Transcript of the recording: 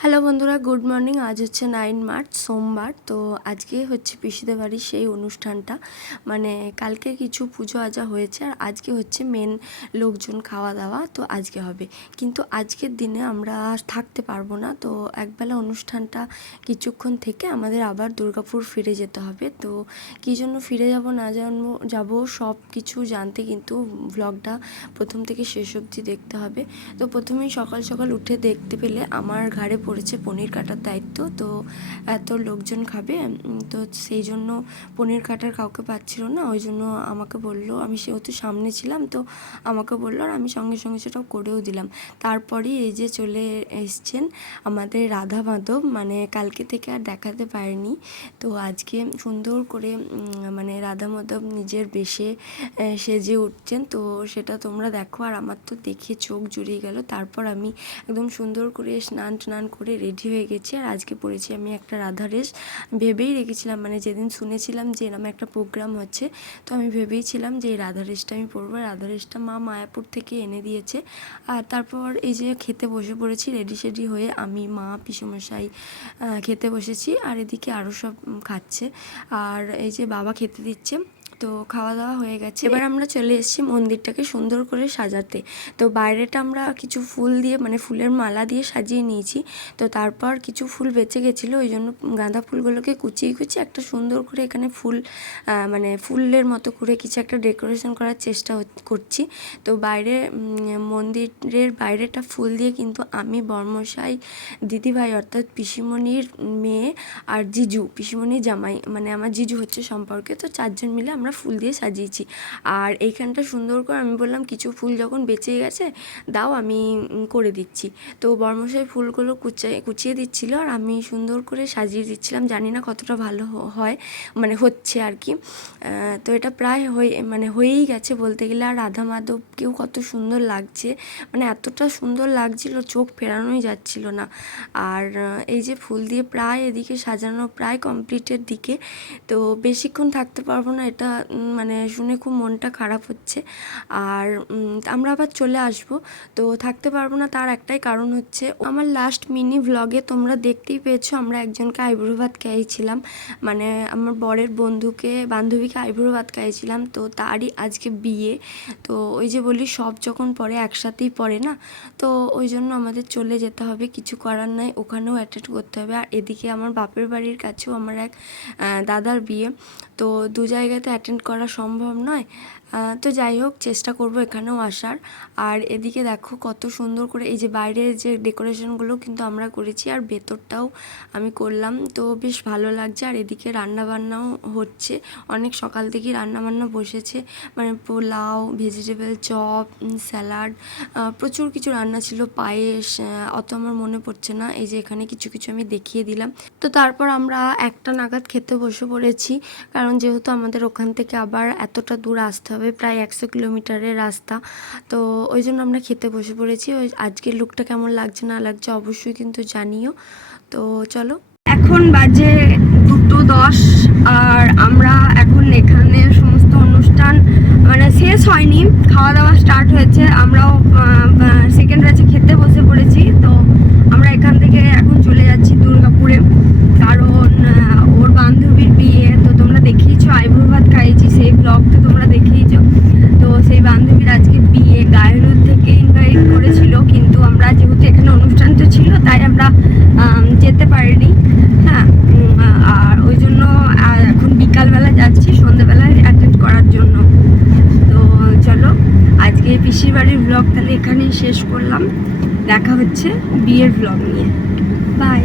Hello বন্ধুরা, good morning. আজ হচ্ছে 9 মার্চ সোমবার। তো আজকে হচ্ছে পিসিদের বাড়ির সেই অনুষ্ঠানটা, মানে কালকে কিছু পুজো আজা হয়েছে আর আজকে হচ্ছে মেন লোকজন খাওয়া দাওয়া তো আজকে হবে। কিন্তু আজকের দিনে আমরা থাকতে পারবো না, তো একবেলা অনুষ্ঠানটা কিছুক্ষণ থেকে আমাদের আবার দুর্গাপুর ফিরে যেতে হবে। তো কী জন্য ফিরে যাব না যাব সব কিছু জানতে কিন্তু ব্লগটা প্রথম থেকে শেষ অবধি দেখতে হবে। তো প্রথমেই সকাল সকাল উঠে দেখতে পেলে আমার ঘাড়ে পড়েছে পনির কাটার দায়িত্ব। তো এত লোকজন খাবে, তো সেই জন্য পনির কাটার কাউকে পাচ্ছিল না, ওই জন্য আমাকে বললো, আমি সেহেতু সামনে ছিলাম তো আমাকে বললো আর আমি সঙ্গে সঙ্গে সেটাও করেও দিলাম। তারপরেই এই যে চলে এসছেন আমাদের রাধা মাধব, মানে কালকে থেকে আর দেখাতে পারেনি, তো আজকে সুন্দর করে মানে রাধা মাধব নিজের বেশে সেজে উঠছেন। তো সেটা তোমরা দেখো, আর আমার তো দেখে চোখ জুড়িয়ে গেল। তারপর আমি একদম সুন্দর করে স্নান করে রেডি হয়ে গেছি, আর আজকে পরেছি আমি একটা রাধা রেস। ভেবেই রেখেছিলাম, মানে যেদিন শুনেছিলাম যে এরকম একটা প্রোগ্রাম হচ্ছে, তো আমি ভেবেইছিলাম যে এই রাধা রেসটা আমি পরবো। রাধা রেসটা মা মায়াপুর থেকে এনে দিয়েছে। আর তারপর এই যে খেতে বসে পড়েছি রেডি সেডি হয়ে, আমি মা পিসেমশাই খেতে বসেছি, আর এদিকে আরও সব খাচ্ছে, আর এই যে বাবা খেতে দিচ্ছে। তো খাওয়া দাওয়া হয়ে গেছে, এবার আমরা চলে এসেছি মন্দিরটাকে সুন্দর করে সাজাতে। তো বাইরেটা আমরা কিছু ফুল দিয়ে, মানে ফুলের মালা দিয়ে সাজিয়ে নিয়েছি। তো তারপর কিছু ফুল বেঁচে গেছিলো, ওই জন্য গাঁদা ফুলগুলোকে কুচিয়ে একটা সুন্দর করে এখানে ফুল, মানে ফুলের মতো করে কিছু একটা ডেকোরেশন করার চেষ্টা করছি। তো বাইরে মন্দিরের বাইরেটা ফুল দিয়ে কিন্তু আমি, বর্মশাই, দিদিভাই অর্থাৎ পিসিমণির মেয়ে আর জিজু, পিসিমণির জামাই, মানে আমার জিজু হচ্ছে সম্পর্কে, তো চারজন মিলে আমরা ফুল দিয়ে সাজিয়েছি। আর এইখানটা সুন্দর করে আমি বললাম কিছু ফুল যখন বেঁচে গেছে দাও, আমি করে দিচ্ছি। তো বর্মশাই ফুলগুলো কুচিয়ে দিচ্ছিল আর আমি সুন্দর করে সাজিয়ে দিচ্ছিলাম। জানি না কতটা ভালো হয়, মানে হচ্ছে আর কি। তো এটা প্রায় হয়েই গেছে বলতে গেলে। আর রাধা মাধবকেও কত সুন্দর লাগছে, মানে এতটা সুন্দর লাগছিল চোখ ফেরানোই যাচ্ছিল না। আর এই যে ফুল দিয়ে প্রায় এদিকে সাজানো প্রায় কমপ্লিটের দিকে, তো বেশিক্ষণ থাকতে পারবো না, এটা মানে শুনে খুব মনটা খারাপ হচ্ছে। আর আমরা আবার চলে আসব, তো থাকতে পারবো না তার একটাই কারণ হচ্ছে আমার লাস্ট মিনি ভ্লগে তোমরা দেখতেই পেয়েছো, আমরা একজনকে আইবুড়ো ভাত খাইয়েছিলাম, মানে আমার বরের বান্ধবীকে আইবুড়ো ভাত খাইয়েছিলাম। তো তারই আজকে বিয়ে, তো ওই যে বলি সব যখন পরে একসাথেই পড়ে না, তো ওই জন্য আমাদের চলে যেতে হবে, কিছু করার নাই, ওখানেও অ্যাটেন্ড করতে হবে। আর এদিকে আমার বাপের বাড়ির কাছেও আমার এক দাদার বিয়ে, তো দু জায়গাতে অ্যাটেন্ড করা সম্ভব নয়। তো যাই হোক, চেষ্টা করব এখানেও আসার। আর এদিকে দেখো কত সুন্দর করে এই যে বাইরের যে ডেকোরেশনগুলো কিন্তু আমরা করেছি, আর ভেতরটাও আমি করলাম, তো বেশ ভালো লাগছে। আর এদিকে রান্নাবান্নাও হচ্ছে, অনেক সকাল থেকেই রান্নাবান্না বসেছে, মানে পোলাও, ভেজিটেবল চপ, স্যালাড, প্রচুর কিছু রান্না ছিল, পায়েস, অত আমার মনে পড়ছে না। এই যে এখানে কিছু কিছু আমি দেখিয়ে দিলাম। তো তারপর আমরা 1টা নাগাদ খেতে বসে পড়েছি, কারণ যেহেতু আমাদের ওখান থেকে আবার এতটা দূর আসতে হবে, প্রায় 100 কিলোমিটারের রাস্তা, তো ওই জন্য আমরা খেতে বসে পড়েছি। ওই আজকের লুকটা কেমন লাগছে না লাগছে অবশ্যই কিন্তু জানিও। তো চলো, এখন বাজে 2:10, আর আমরা এখন এখানে সমস্ত অনুষ্ঠান মানে শেষ হয়নি, খাওয়া দাওয়া স্টার্ট হয়েছে, আমরাও সেকেন্ড ব্যাচে খেতে বসে পড়েছি। তো আমরা এখান থেকে এখন চলে যাচ্ছি দুর্গাপুরে, কারণ ওর বান্ধবীর বিয়ে। তো তোমরা দেখিয়েছো আইবুড়ো ভাত খাইয়েছি, সেই ব্লগ তো তোমরা দেখিয়েছো। তো সেই বান্ধবীর আজকে বিয়ে, গায়ে হলুদ থেকে ইনভাইট করেছিল, কিন্তু আমরা যেহেতু এখানে অনুষ্ঠান তো ছিল তাই আমরা যেতে পারিনি। হ্যাঁ, আর ওই জন্য এখন বিকালবেলা যাচ্ছি সন্ধ্যেবেলায় অ্যাটেন্ড করার জন্য। তো চলো, আজকে পিসির বাড়ির ব্লগ তাহলে এখানেই শেষ করলাম, দেখা হচ্ছে বিয়ের ব্লগ নিয়ে, বাই।